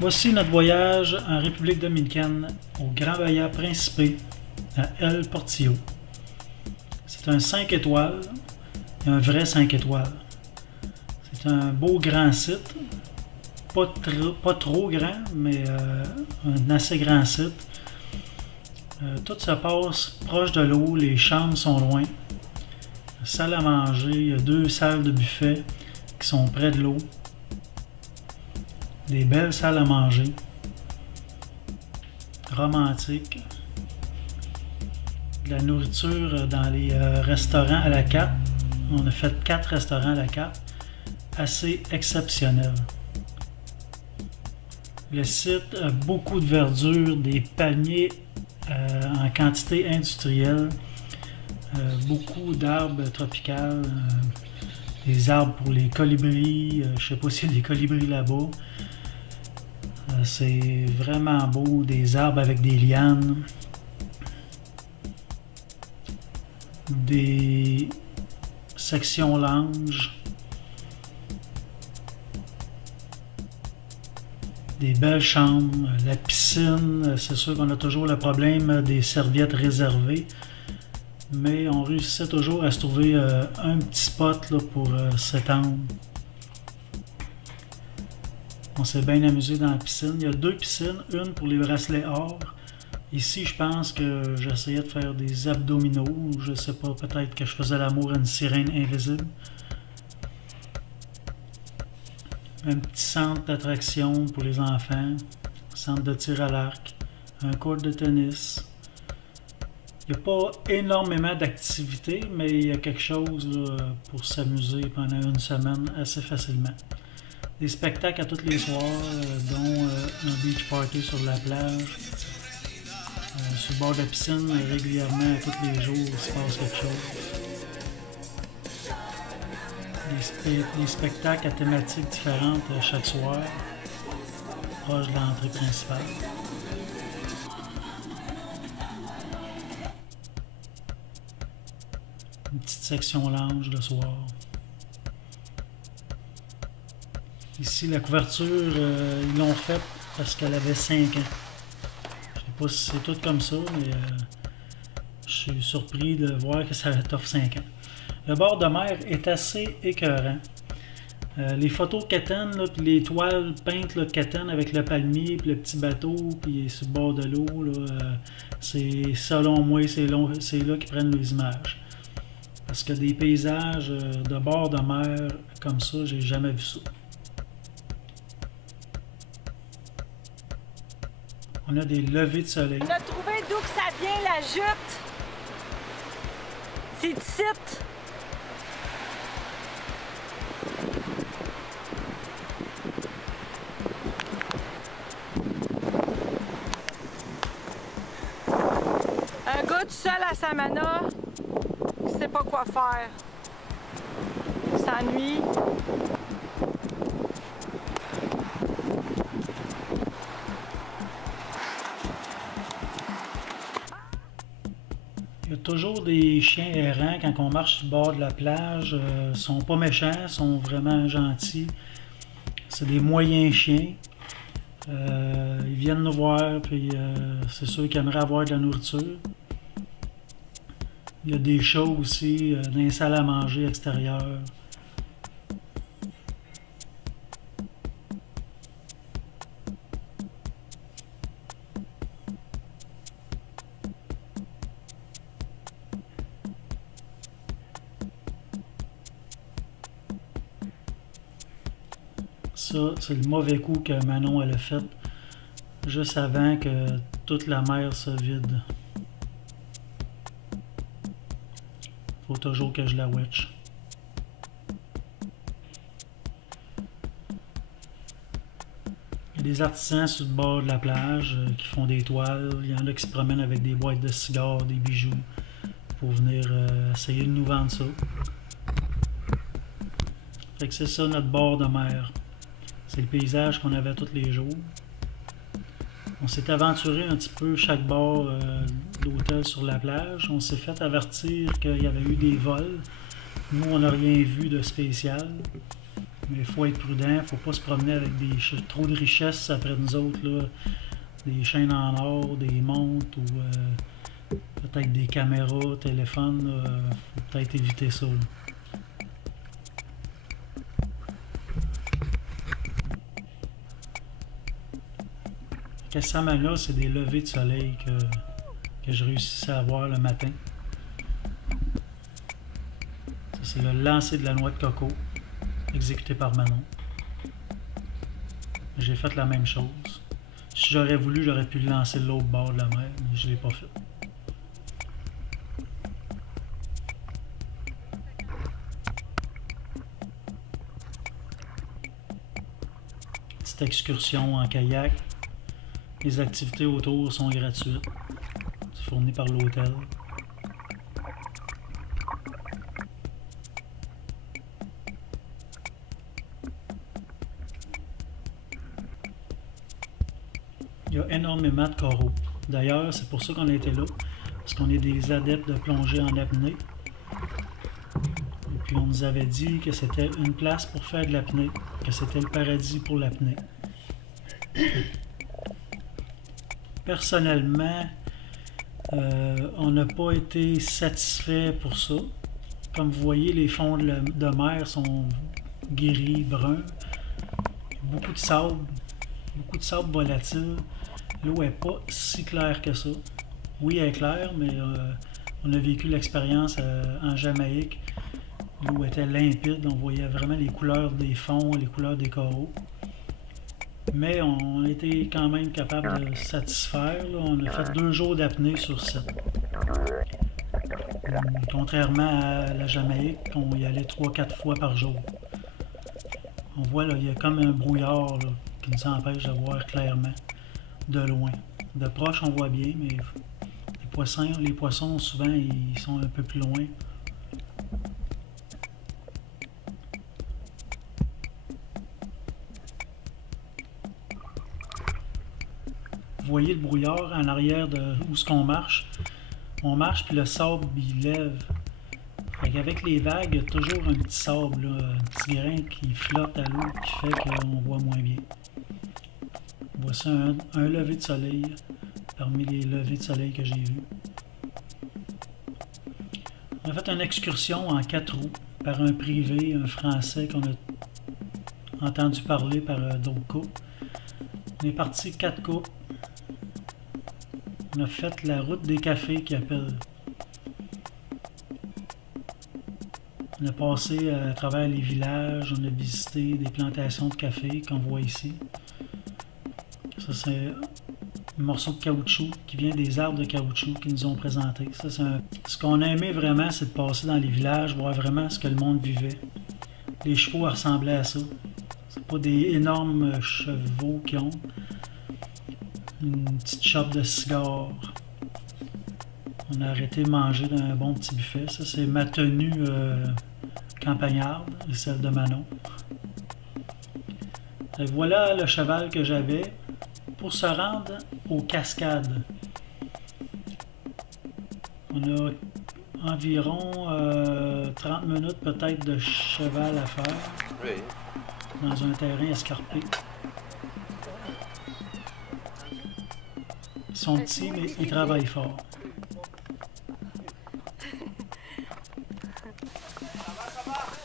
Voici notre voyage en République dominicaine, au Grand Bahia Principe, à El Portillo. C'est un 5 étoiles, un vrai 5 étoiles. C'est un beau grand site, pas trop grand, mais un assez grand site. Tout se passe proche de l'eau, les chambres sont loin. Salle à manger, il y a 2 salles de buffet qui sont près de l'eau. Des belles salles à manger. Romantique. De la nourriture dans les restaurants à la carte. On a fait 4 restaurants à la carte. Assez exceptionnel. Le site a beaucoup de verdure, des palmiers en quantité industrielle, beaucoup d'arbres tropicaux, des arbres pour les colibris, je ne sais pas s'il y a des colibris là-bas. C'est vraiment beau, des arbres avec des lianes, des sections lounge, des belles chambres, la piscine. C'est sûr qu'on a toujours le problème des serviettes réservées, mais on réussit toujours à se trouver un petit spot là, pour s'étendre. On s'est bien amusé dans la piscine. Il y a 2 piscines, une pour les bracelets or. Ici, je pense que j'essayais de faire des abdominaux. Je sais pas, peut-être que je faisais l'amour à une sirène invisible. Un petit centre d'attraction pour les enfants. Centre de tir à l'arc. Un court de tennis. Il n'y a pas énormément d'activités, mais il y a quelque chose là, pour s'amuser pendant une semaine assez facilement. Des spectacles à tous les soirs, dont un beach party sur la plage. Sur le bord de la piscine, régulièrement, tous les jours, il se passe quelque chose. Des spectacles à thématiques différentes chaque soir, proche de l'entrée principale. Une petite section lounge le soir. Ici, la couverture, ils l'ont faite parce qu'elle avait 5 ans. Je ne sais pas si c'est tout comme ça, mais je suis surpris de voir que ça t'offre 5 ans. Le bord de mer est assez écœurant. Les photos quétaines, puis les toiles peintes là, quétaines avec le palmier, puis le petit bateau, puis sur le bord de l'eau, c'est selon moi, c'est là qu'ils prennent les images. Parce que des paysages de bord de mer comme ça, j'ai jamais vu ça. On a des levées de soleil. On a trouvé d'où que ça vient, la jute. C'est ici. Un gars tout seul à Samana, qui sait pas quoi faire. Il s'ennuie. Il y a toujours des chiens errants quand on marche sur le bord de la plage. Ils sont pas méchants, sont vraiment gentils. C'est des moyens chiens. Ils viennent nous voir, puis c'est sûr qu'ils aimeraient avoir de la nourriture. Il y a des chats aussi dans les salles à manger extérieures. Ça, c'est le mauvais coup que Manon elle a fait juste avant que toute la mer se vide. Faut toujours que je la watch. Il y a des artisans sur le bord de la plage qui font des toiles. Il y en a qui se promènent avec des boîtes de cigares, des bijoux pour venir essayer de nous vendre ça. Fait que c'est ça notre bord de mer. C'est le paysage qu'on avait tous les jours. On s'est aventuré un petit peu chaque bord de l'hôtel sur la plage. On s'est fait avertir qu'il y avait eu des vols. Nous, on n'a rien vu de spécial. Mais il faut être prudent, il ne faut pas se promener avec trop de richesses après nous autres, là. Des chaînes en or, des montres ou peut-être des caméras, téléphones. Faut peut-être éviter ça. Là. Récemment là, c'est des levées de soleil que je réussissais à voir le matin. Ça, c'est le lancer de la noix de coco exécuté par Manon. J'ai fait la même chose. Si j'aurais voulu, j'aurais pu le lancer de l'autre bord de la mer, mais je ne l'ai pas fait. Petite excursion en kayak. Les activités autour sont gratuites. C'est fourni par l'hôtel. Il y a énormément de coraux. D'ailleurs, c'est pour ça qu'on a été là. Parce qu'on est des adeptes de plongée en apnée. Et puis on nous avait dit que c'était une place pour faire de l'apnée. Que c'était le paradis pour l'apnée. Personnellement, on n'a pas été satisfait pour ça. Comme vous voyez, les fonds de mer sont gris, bruns. Beaucoup de sable volatile. L'eau n'est pas si claire que ça. Oui, elle est claire, mais on a vécu l'expérience en Jamaïque. L'eau était limpide, on voyait vraiment les couleurs des fonds, les couleurs des coraux. Mais on était quand même capable de satisfaire. Là. On a fait 2 jours d'apnée sur 7. Contrairement à la Jamaïque, on y allait 3-4 fois par jour. On voit là, il y a comme un brouillard là, qui nous empêche de voir clairement de loin. De proche, on voit bien, mais les poissons souvent, ils sont un peu plus loin. Vous voyez le brouillard en arrière de où est-ce qu'on marche. On marche, puis le sable, il lève. Avec les vagues, il y a toujours un petit sable, là, un petit grain qui flotte à l'eau, qui fait qu'on voit moins bien. Voici un lever de soleil, parmi les levées de soleil que j'ai vus. On a fait une excursion en 4 roues, par un privé, un Français qu'on a entendu parler par d'autres couples. On est parti 4 couples. On a fait la route des cafés qui appelle. On a passé à travers les villages, on a visité des plantations de café qu'on voit ici. Ça, c'est un morceau de caoutchouc qui vient des arbres de caoutchouc qu'ils nous ont présenté. Ça, ce qu'on a aimé vraiment, c'est de passer dans les villages, voir vraiment ce que le monde vivait. Les chevaux ressemblaient à ça. C'est pas des énormes chevaux qu'ils ont. Une petite chope de cigares. On a arrêté de manger dans un bon petit buffet. Ça, c'est ma tenue campagnarde et celle de Manon. Et voilà le cheval que j'avais pour se rendre aux cascades. On a environ 30 minutes peut-être de cheval à faire. Oui. Dans un terrain escarpé. Ils sont petits, mais ils travaillent fort.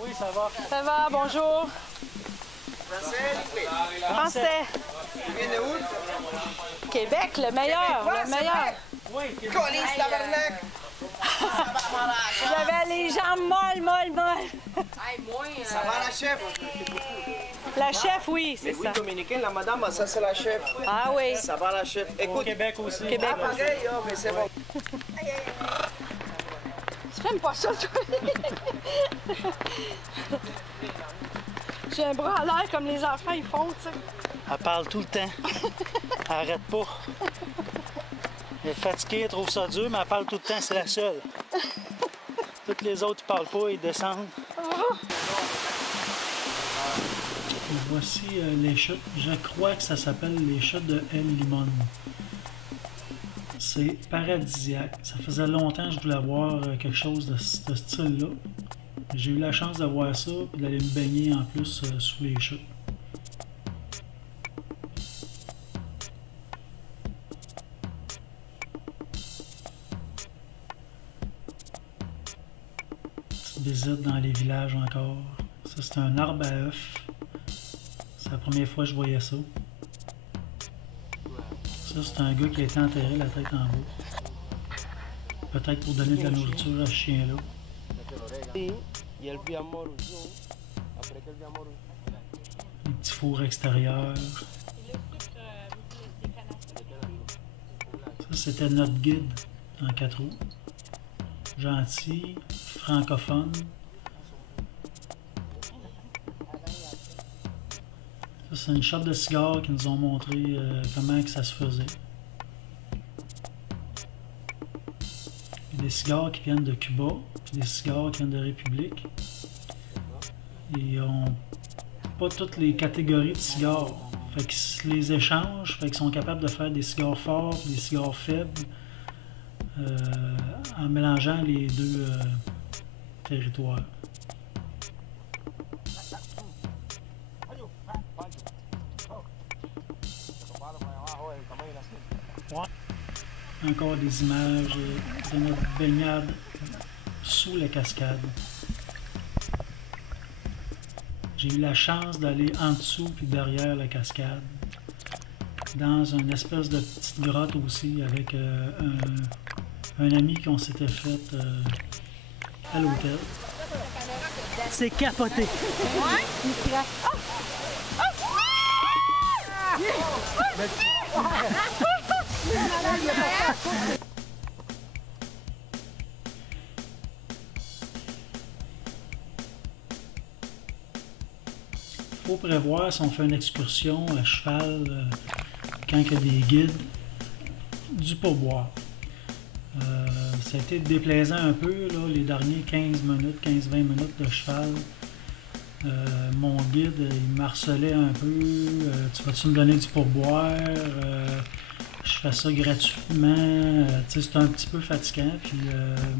Oui, ça va. Ça va, bonjour. Français. Tu viens de où? Québec, le meilleur, le meilleur. Oui, Colisse, tabarnak! J'avais les jambes molles. Ça va la chef? La chef, oui, c'est Oui, ça. dominicaine, la madame, ça c'est la chef. Ah oui. Ça va la chef. Au Écoute. Québec aussi. Québec. Ah, pareil, oh, mais c'est bon. Tu fais pas ça, toi. J'ai un bras à l'air comme les enfants, ils font, tu sais. Elle parle tout le temps. Elle arrête pas. Elle est fatiguée, elle trouve ça dur, mais elle parle tout le temps, c'est la seule. Toutes les autres, ils parlent pas, ils descendent. Voici les chutes. Je crois que ça s'appelle les chutes de El Limon. C'est paradisiaque. Ça faisait longtemps que je voulais voir quelque chose de ce style-là. J'ai eu la chance de voir ça et d'aller me baigner en plus sous les chutes. Petite visite dans les villages encore. Ça, c'est un arbre à œufs. C'est la première fois que je voyais ça. Ça, c'est un gars qui a été enterré la tête en bas. Peut-être pour donner de la nourriture à ce chien-là. Les petits fours extérieurs. Ça, c'était notre guide en 4 roues. Gentil, francophone. Ça, c'est une shop de cigares qui nous ont montré comment que ça se faisait. Il y a des cigares qui viennent de Cuba, puis des cigares qui viennent de République. Ils ont pas toutes les catégories de cigares. Fait qu'ils les échangent, fait qu'ils sont capables de faire des cigares forts et des cigares faibles en mélangeant les deux territoires. Encore des images de notre baignade sous la cascade. J'ai eu la chance d'aller en dessous puis derrière la cascade, dans une espèce de petite grotte aussi avec un ami qu'on s'était fait à l'hôtel. C'est capoté! Il faut prévoir si on fait une excursion à cheval quand il y a des guides du pourboire. Ça a été déplaisant un peu là, les derniers 15 minutes, 15-20 minutes de cheval. Mon guide il m'harcelait un peu. Tu vas-tu me donner du pourboire? Je fais ça gratuitement. C'est un petit peu fatigant. Puis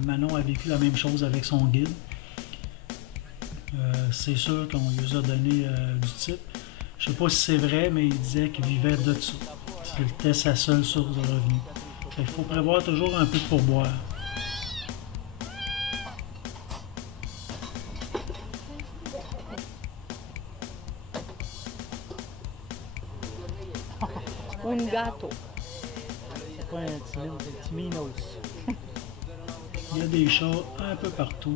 Manon a vécu la même chose avec son guide. C'est sûr qu'on lui a donné du type. Je sais pas si c'est vrai, mais il disait qu'il vivait de ça. C'était sa seule source de revenus. Il faut prévoir toujours un peu de pourboire. Un gâteau. C'est pas un petit minos. Il y a des chats un peu partout.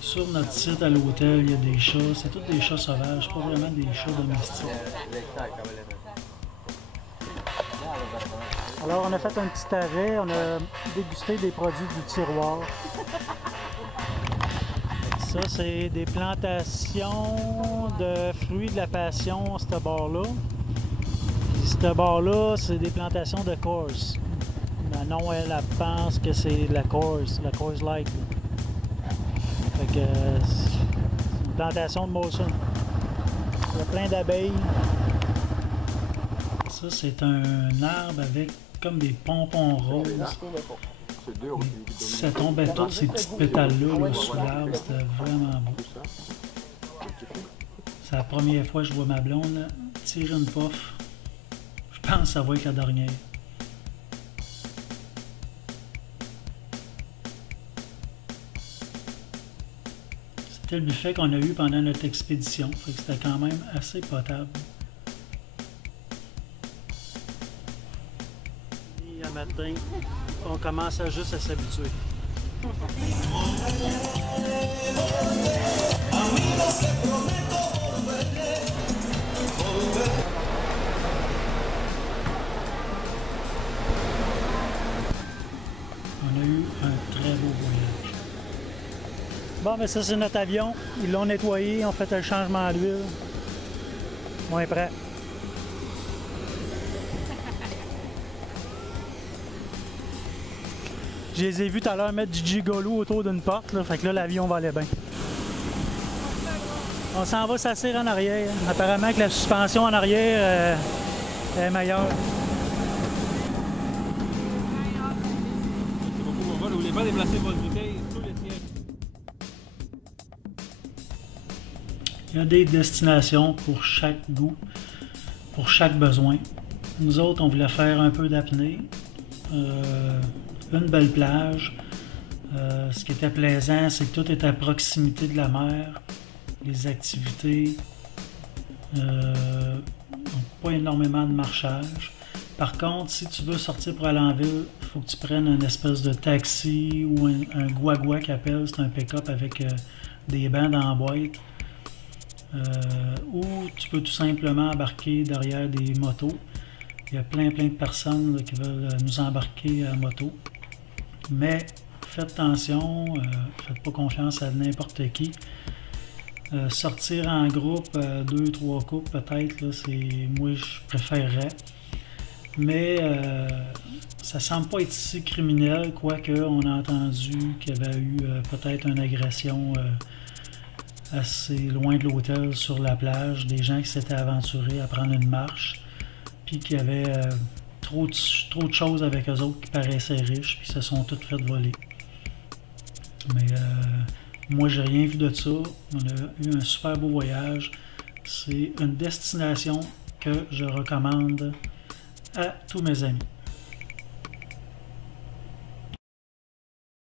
Sur notre site à l'hôtel, il y a des chats. C'est tous des chats sauvages, pas vraiment des chats domestiques. Alors, on a fait un petit arrêt. On a dégusté des produits du tiroir. Ça, c'est des plantations de fruits de la passion, ce bord-là. Ce bord-là, c'est des plantations de Coors. Manon, elle pense que c'est la Coors Light. Fait que c'est une plantation de Molson. Il y a plein d'abeilles. Ça, c'est un arbre avec comme des pompons roses. Ça tombait tous ces petites pétales-là là, sous l'arbre. C'était vraiment beau. C'est la première fois que je vois ma blonde là, tirer une puff. Je pense que ça va être la dernière. C'était le buffet qu'on a eu pendant notre expédition. Fait que c'était quand même assez potable. Et un matin, on commence juste à s'habituer. On a eu un très beau voyage. Bon, mais ça c'est notre avion. Ils l'ont nettoyé, on fait un changement d'huile. Moins prêt. Je les ai vus tout à l'heure mettre du gigolo autour d'une porte, là, fait que là l'avion va aller bien. On s'en va s'asseoir en arrière. Apparemment que la suspension en arrière est meilleure. Vous voulez pas déplacer votre bouteille, tout le siège. Il y a des destinations pour chaque goût, pour chaque besoin. Nous autres, on voulait faire un peu d'apnée, une belle plage. Ce qui était plaisant, c'est que tout est à proximité de la mer. Les activités, pas énormément de marchage. Par contre, si tu veux sortir pour aller en ville, il faut que tu prennes une espèce de taxi ou un guagua qu'ils appellent, c'est un pick-up avec des bancs dans la boîte. Ou tu peux tout simplement embarquer derrière des motos. Il y a plein de personnes là, qui veulent nous embarquer à moto. Mais faites attention, faites pas confiance à n'importe qui. Sortir en groupe, 2-3 couples peut-être, là, c'est moi je préférerais. Mais ça semble pas être si criminel, quoique on a entendu qu'il y avait eu peut-être une agression assez loin de l'hôtel sur la plage, des gens qui s'étaient aventurés à prendre une marche, puis qu'il y avait trop de choses avec eux autres qui paraissaient riches, puis se sont toutes fait voler. Mais moi j'ai rien vu de ça, on a eu un super beau voyage, c'est une destination que je recommande à tous mes amis.